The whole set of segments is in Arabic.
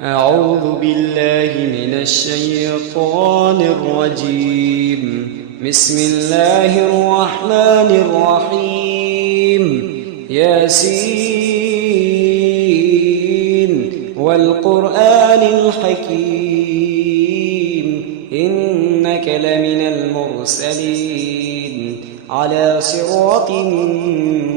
أعوذ بالله من الشيطان الرجيم. بسم الله الرحمن الرحيم. ياسين والقرآن الحكيم إنك لمن المرسلين على صراط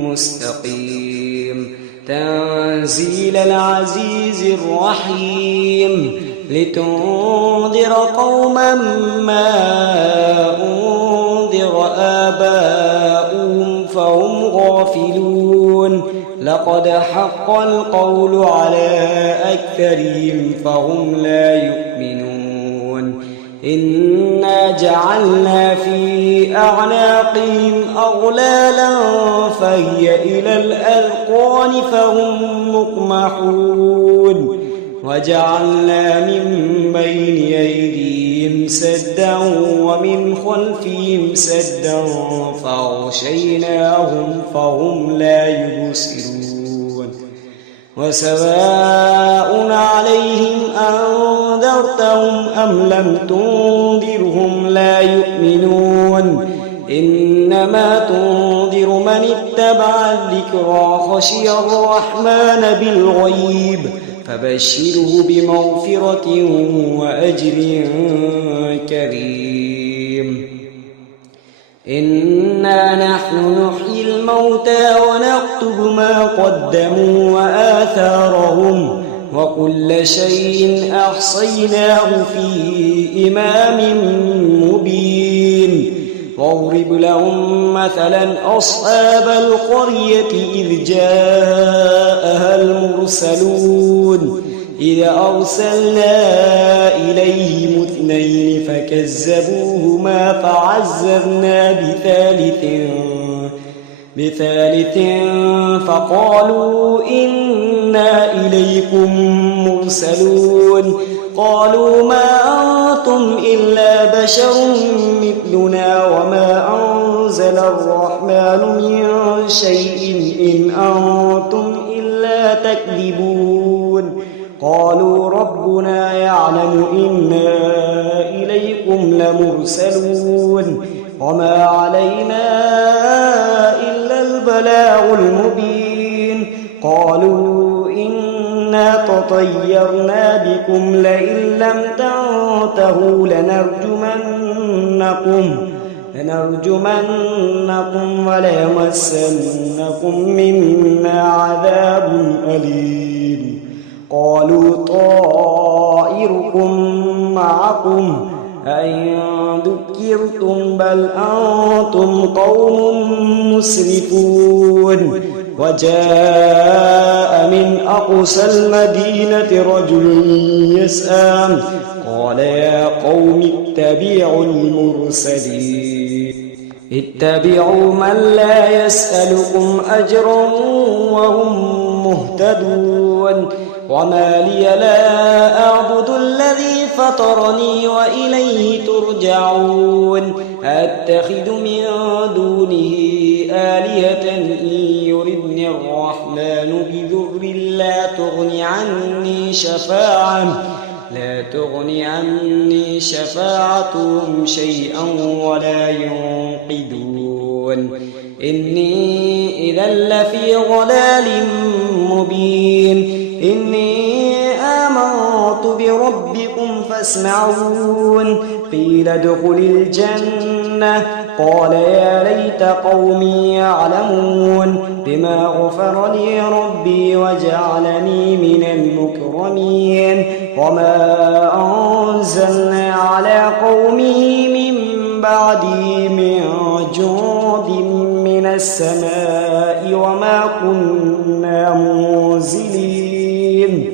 مستقيم تنزيل العزيز الرحيم لتنذر قوما ما أنذر آباؤهم فهم غافلون لقد حق القول على أكثرهم فهم لا يؤمنون إنا جعلنا في أعناقهم أغلالا فهي إلى الأذقان فهم مقمحون وجعلنا من بين أيديهم سدا ومن خلفهم سدا فأغشيناهم فهم لا يبصرون وسواء عليهم أنذرتهم أم لم تنذرهم لا يؤمنون إنما تنذر من اتبع الذكرى خشي الرحمن بالغيب فبشره بمغفرة وأجر كريم إنا نحن نحيي الموتى ونكتب ما قدموا وآثارهم وكل شيء أحصيناه في إمام مبين واضرب لهم مثلا أصحاب القرية إذ جاءها المرسلون إذ أرسلنا إليهم اثنين فكذبوهما فعززنا بثالث فقالوا إنا إليكم مرسلون قالوا ما أنتم إلا بشر مثلنا وما أنزل الرحمن من شيء إن أنتم إلا تكذبون قالوا ربنا يعلم إنا إليكم لمرسلون وما علينا إلا البلاغ المبين قالوا إنا تطيرنا بكم لئن لم تنتهوا لنرجمنكم وليمسنكم منا عذاب أليم قالوا طائركم معكم أئن ذكرتم بل أنتم قوم مسرفون وجاء من أقصى المدينة رجل يسعى قال يا قوم اتبعوا المرسلين اتبعوا من لا يسألكم أجرا وهم مهتدون وما لي لا أعبد الذي فطرني وإليه ترجعون أتخذ من دونه آلهة إن يردني الرحمن بضر لا تغني عني شفاعتهم شيئا ولا ينقذون إني إذا لفي ضلال مبين إني آمنت بربكم فاسمعون قيل ادخل الجنة قال يا ليت قومي يعلمون بما غفر لي ربي وجعلني من المكرمين وما أنزلنا على قومه من بعده من جند من السماء وما كنا منزلين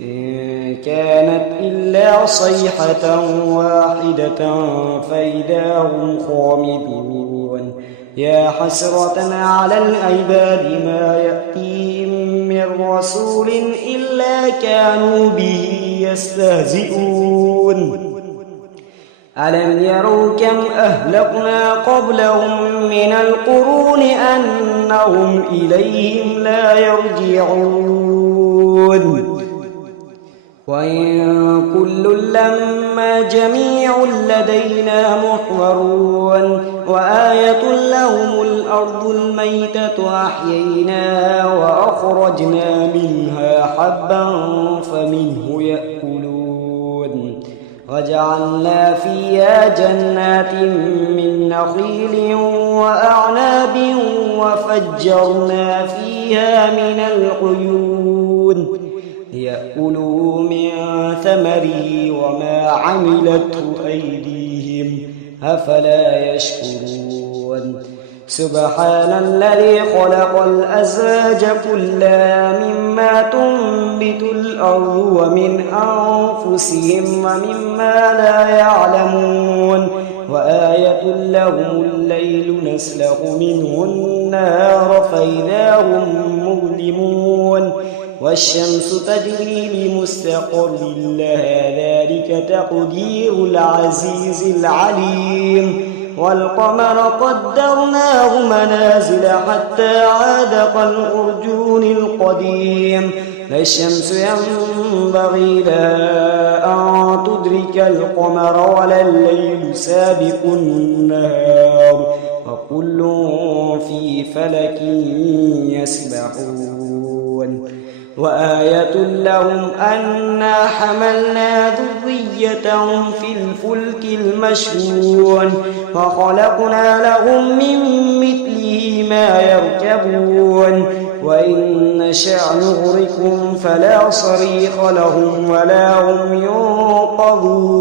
إن كانت إلا صيحة واحدة فإذا هم خامدون يا حسرة على العباد ما يأتيهم من رسول إلا كانوا به يستهزئون ألم يروا كم أهلكنا قبلهم من القرون أنهم إليهم لا يرجعون وإن كل لما جميع لدينا محضرون وآية لهم الأرض الميتة أحييناها وأخرجنا منها حبا فمنه يأكلون وجعلنا فيها جنات من نخيل وأعناب وفجرنا فيها من العيون ليأكلوا من ثمره وما عملته أيديهم أفلا يشكرون سبحان الذي خلق الأزواج كلها مما تنبت الأرض ومن أنفسهم ومما لا يعلمون وآية لهم الليل نسلخ منه النهار فإذا هم مظلمون والشمس تجري لمستقر لها ذلك تقدير العزيز العليم والقمر قدرناه منازل حتى عاد كالعرجون القديم لا الشمس ينبغي لها أن تدرك القمر ولا الليل سابق النهار وكل في فلك يسبحون وآية لهم أنا حملنا ذريتهم في الفلك المشحون وخلقنا لهم من مثله ما يركبون وإن نشأ نغرقهم فلا صريخ لهم ولا هم ينقذون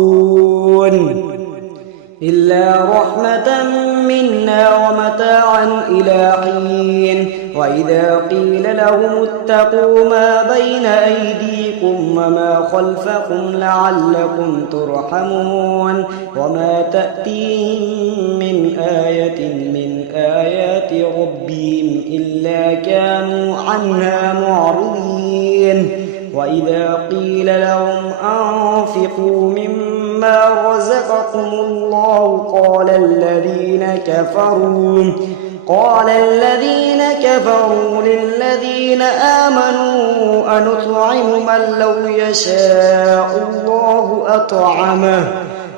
إلا رحمة منا ومتاعا إلى حين وإذا قيل لهم اتقوا ما بين أيديكم وما خلفكم لعلكم ترحمون وما تأتيهم من آية من آيات ربهم إلا كانوا عنها معرضين وإذا قيل لهم أنفقوا مما رزقكم الله قال الذين كفروا للذين آمنوا أنطعم من لو يشاء الله أطعمه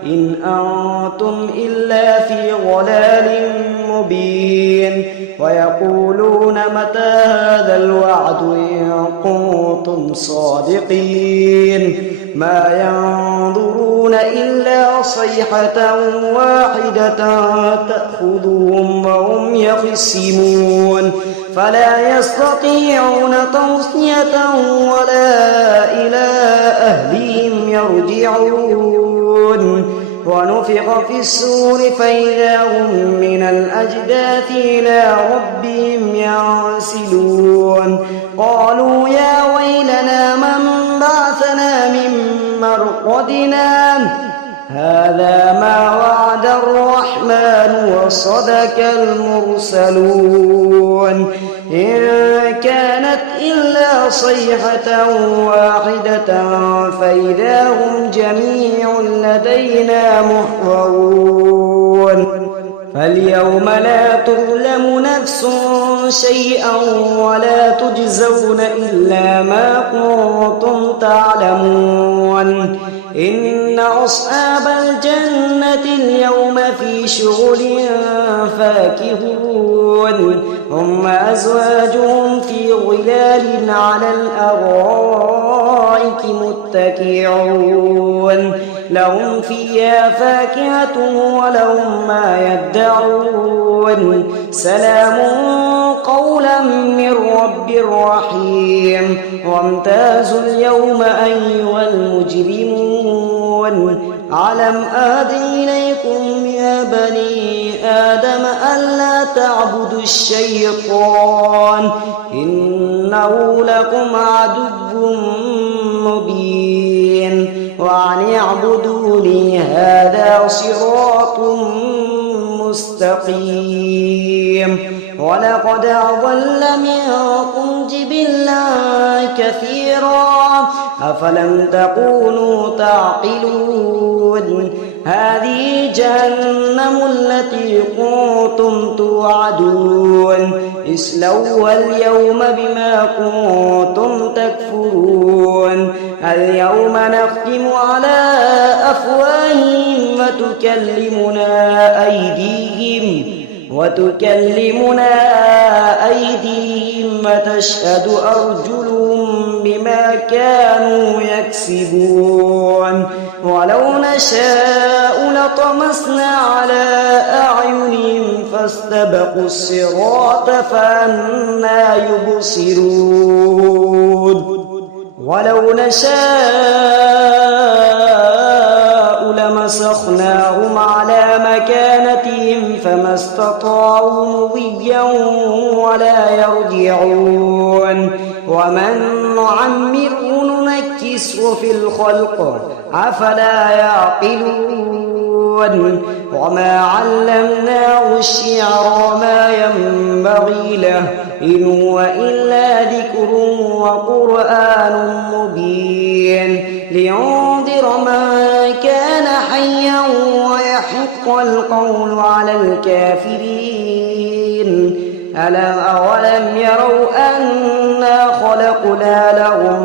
إن أنتم إلا في ضلال مبين ويقولون متى هذا الوعد إن كنتم صادقين ما ينظرون إلا صيحة واحدة تأخذهم وهم يخصمون فلا يستطيعون توصية ولا إلى أهلهم يرجعون ونفخ في الصور فإذا هم من الأجداث إلى ربهم ينسلون قالوا يا ويلنا من بعثنا من مرقدنا هذا ما وعد الرحمن وصدق المرسلون إن كانت إلا صيحة واحدة فإذا هم جميع لدينا محضرون فاليوم لا تظلم نفس شيئا ولا تجزون إلا ما كنتم تعلمون إن أصحاب الجنة اليوم في شغل فاكهون هم أزواجهم في ظلال على الأرائك متكئون لهم فيها فاكهة ولهم ما يدعون سلام قولا من رب رحيم وامتازوا اليوم أيها المجرمون ألم أعهد إليكم يا بني آدم ألا تعبدوا الشيطان إنه لكم عدو مبين وأن اعبدوني هذا صراط مستقيم ولقد أضل منكم جبلا كثيرا أفلم تكونوا تعقلون هذه جهنم التي كنتم توعدون اصلوها اليوم بما كنتم تكفرون اليوم نختم على أفواههم وتكلمنا أيديهم وتشهد أرجلهم بما كانوا يكسبون ولو نشاء لطمسنا على أعينهم فاستبقوا الصراط فأنى يبصرون ولو نشاء لمسخناهم على مكانتهم فما استطاعوا مضيا ولا يرجعون ومن نعمره ننكسه في الخلق أفلا يعقلون وما علمناه الشعر وما ينبغي له إن هو إلا ذكر وقرآن مبين لينذر من كان حيا ويحق القول على الكافرين أولم يروا أنا خلقنا لهم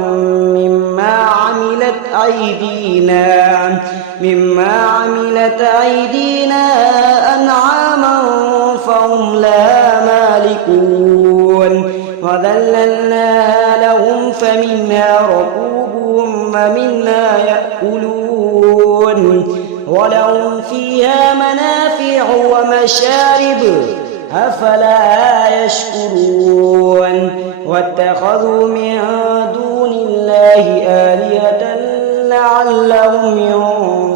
مما عملت أيدينا أنعاما فهم لها مالكون وذللناها لهم فمنها ركوبهم ومنها يأكلون ولهم فيها منافع ومشارب أفلا يشكرون واتخذوا من دون الله آلهة لعلهم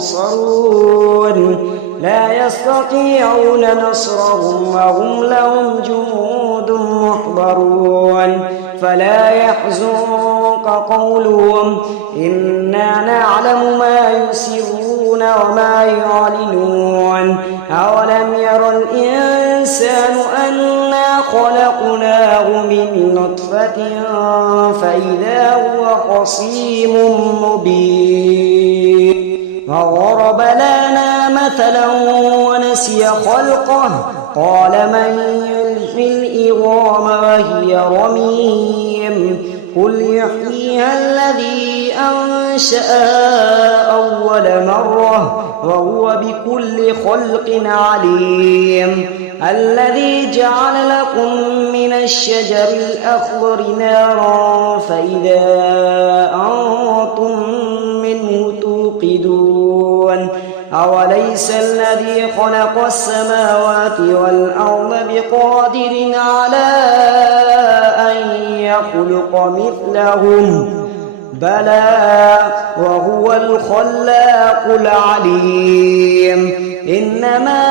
ينصرون لا يستطيعون نصرهم وهم لهم جنود محضرون فلا يحزنك قولهم إنا نعلم ما يسرون وما يعلنون أولم ير الإنسان أنا خلقناه من نطفة فإذا هو خصيم مبين وضرب لنا مثلا ونسي خلقه قال من يحيي العظام وهي رميم قل يحييها الذي أنشأها أول مرة وهو بكل خلق عليم الذي جعل لكم من الشجر الأخضر نارا فإذا أنتم منه توقدون أوليس الذي خلق السماوات والأرض بقادر على أن يخلق مثلهم بلى وهو الخلاق العليم إنما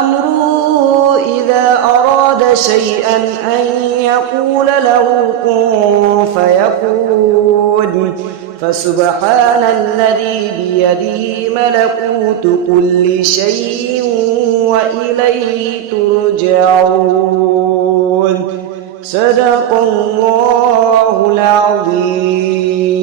أمره إذا أراد شيئا أن يقول له كن فيكون فسبحان الذي بيده ملكوت كل شيء وإليه ترجعون صدق الله العظيم.